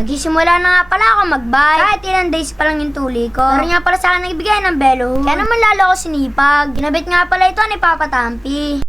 Nagsisimula na nga pala ako mag-bike. Kahit ilang days pa lang yung tuli ko. Pero nga pala sa akin nagbigay ng belo. Kaya naman lalo ako sinipag. Ginabit nga pala ito ni Papa Tampi.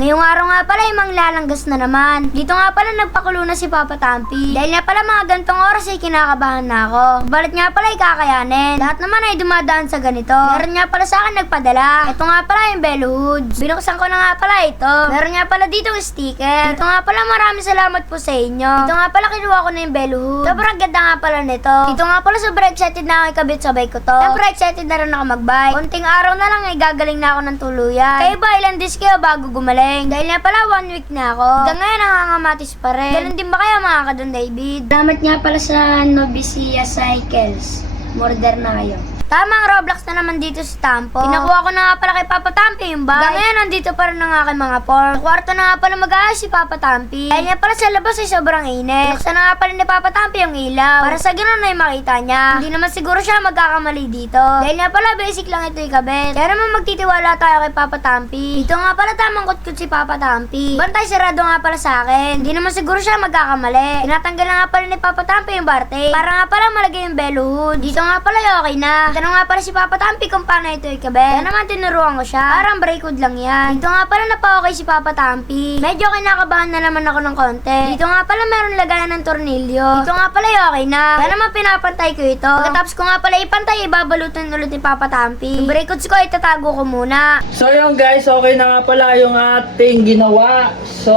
Ngayong araw nga pala ay manglalanggas na naman. Dito nga pala nagpakulo na si Papa Tampi. Dahil nga pala mga gantong oras ay kinakabahan na ako. Balit nga pala ay kakayanin. Lahat naman ay dumadaan sa ganito. Meron nga pala sa akin nagpadala. Ito nga pala yung bello hoods. Binuksan ko na nga pala ito. Meron nga pala dito yung sticker. Dito nga pala maraming salamat po sa inyo. Dito nga pala kinuha ko na yung bello hood. Sobrang ganda nga pala nito. Dito nga pala sobrang excited na ako ikabit sa bike ko to. Siyempre excited na rin ako magbike. Konting araw na lang ay gagaling na ako ng tuluyan. Kayo ba ilang days kayo bago gumaling? Dahil nga pala 1 week na ako. Hanggang ngayon nangangamatis pa rin. Ganun din ba kayo mga kadon David? Salamat nga pala sa Novicia Cycles. Order na kayo. Tamang Roblox na naman dito sa Tampo. Pinakuha ko na nga pala kay Papa Tampi yung bike. Hanggang ngayon nandito pa rin ang aking mga pork. Sa kwarto na nga pala mag-aayos si Papa Tampi. Dahil nga pala sa labas ay sobrang init. Buksan na nga pala ni Papa Tampi yung ilaw. Para sa ganun ay makita niya. Hindi naman siguro siya magkakamali dito. Dahil nga pala basic lang ito ikabit. Kaya naman magtitiwala tayo kay Papa Tampi. Dito nga pala tamang kutkut si Papa Tampi. Bantay sarado nga pala sa akin. Hindi naman siguro siya magkakamali. Tinatanggal na nga pala ni Papa Tampi yung barte. Para nga pala malagay yung bello hood. Dito nga pala okay na. Tanong nga pala si Papa Tampi kung paano ito ikabit. Kaya naman tinuruan ko siya. Parang brake hood lang yan. Dito nga pala napa-okay si Papa Tampi. Medyo kinakabahan na naman ako ng konti. Dito nga pala meron lagayan ng tornilyo. Dito nga pala okay na. Kaya naman pinapantay ko ito. Pagkatapos ko nga pala ipantay, ibabalutan ulit ni Papa Tampi. Yung brake hoods ko itatago ko muna. So yun guys, okay na nga pala yung ating ginawa. So,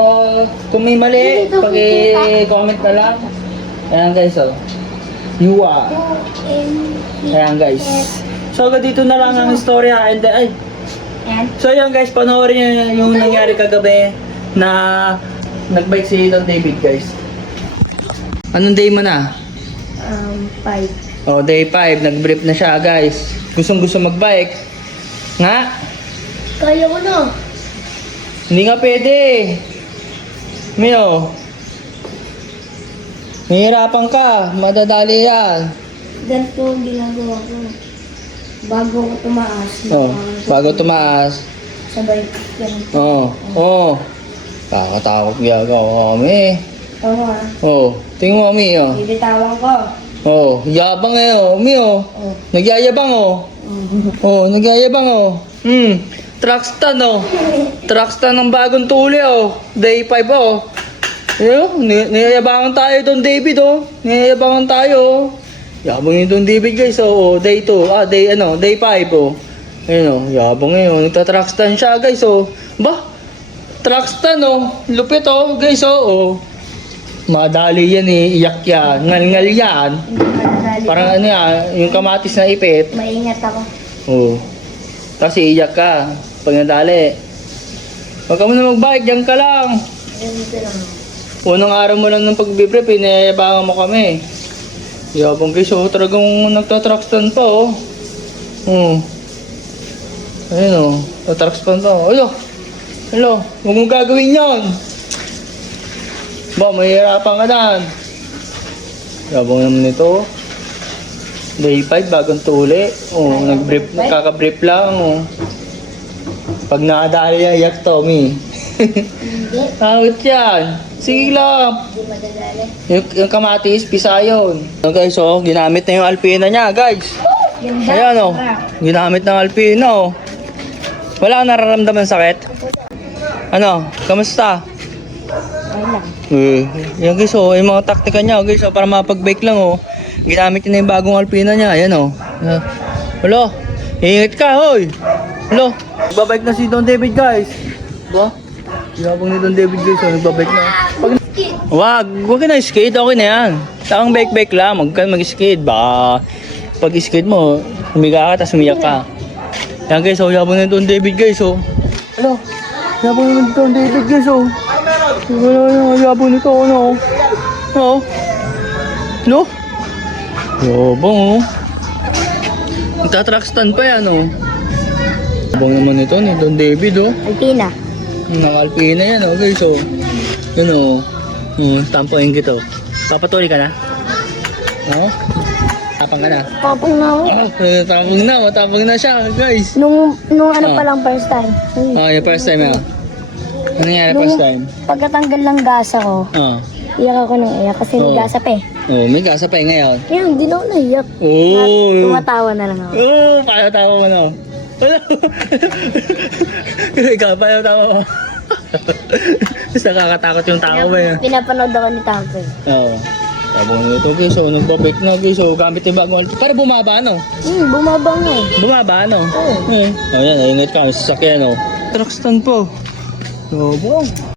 kung may mali, pag-comment na lang. Ayan guys, oh. Yuwa. Ayan guys. So, dito na lang ang istorya. And then, so yun guys, panoorin nyo yung nangyari kagabi na nagbike si Don David guys. Anong day mo na? 5. Oh, day 5. Nag-brief na siya guys. Gustong-gusto magbike. Nga? Kaya ko na. Hindi nga pwede. Mio. Mahirapan ka. Madadali yan. Ganito ang ginagawa ko. Bago ko tumaas. Oh, bago tumaas. Sabay ganito. Oh. Kakatakot ginagawa kami. Tama. Oh, tingin mo kami oh. Bibitawan ko. Oh, yabang eh oh. Mio. Oh. Nagyayabang oh. Oh, nagyayabang oh. Truckstan oh. Truckstan ng bagong tuli oh. Day 5 oh. Ayun, niyayabangan tayo Don David oh. Niyayabangan tayo oh. Yabang yun Don David guys oh. Day 2. Day 5 oh. Ayun oh, yabang yun. Nagta-truckstan siya guys oh. Ba? Truckstan oh. Lupit oh guys oh. Madali yan eh. Iyak yan. Ngal-ngal yan. Parang ano yan, yung kamatis na ipit. Maingat ako. Oo. Tapos iiyak ka pag nadali. Huwag ka muna mag-bike, diyan ka lang. Ganito lang. Unang araw mo lang ng pag-brief, pinayabangan mo kami. Yabang guys, oh, talagang nagtatrakstan pa, oh. Ayun, oh, tatrakstan pa, oh. Hello, huwag mong gagawin yon. Ba, mahirapan ka dan. Yabang naman ito, oh. Day 5, bagong tuli. Oh, nagkaka-brief lang, oh. Pag nakadali yan, iyak Tommy. Hindi. Takot yan. Sige lang. Hindi madadali. Yung kamatis, pisa yun. So guys, oh, ginamit na yung Alpina niya, guys. Ganda. Ayan, oh. Ginamit ng Alpina, oh. Wala kang nararamdaman sakit? Ano? Kamusta? Okay lang. Yan guys, oh. Yung mga taktika niya, guys, oh, para mapag-bike lang, oh. Ginamit niya na yung bagong Alpina niya. Ayan, oh. Hello. Ingat ka, hoy. Hello. Nagbabike na si Don David, guys. Ba? Yabang ni Don David, guys, oh. Nagbabike na. Wag ka na skate, okay na yan. Takang bike lang, huwag ka mag-skate. Baka pag skate mo, humiga ka, tapos umiyak ka. Yan guys, oh, yabang ni Don David, guys, oh. Hello. Yabang ni Don David, guys, oh. Yabang nito, ano, oh. Oh. Hello. Yabang, oh. Nagtatrakstan pa yan, oh. Yabang naman ito ni Don David, oh. Alpina. Naka-Alpina yan, oh, guys, oh. Yun, oh. Tampoin kita, oh. Papatuloy ka na? Oo? Tapang ka na? Tapang na ako. Tapang na siya, guys. Nung ano pa lang first time. Yung first time, ah. Ano nangyari first time? Pagkatanggal ng gasa ko, Oo. iyak ako ng iyak kasi may Oo. gasa pa eh. Oh, may gasa pa ngayon. Kaya hindi na ako naiyak. Oh. Tumatawa na lang ako. Oh, paano tawa mo no? Wala. Ikaw, paano tawa mo? Basta nakakatakot yung tao ba yun? Pinapanood ako ni Tampe. Oo. Sabong nito guys, so nagbabike na guys, so gamit yung bagong alpin. Para bumaba no? Bumaba nga eh. Bumaba no? Oo. Oh yan, ingat ka, may sasakyan no? Truck stand po. So,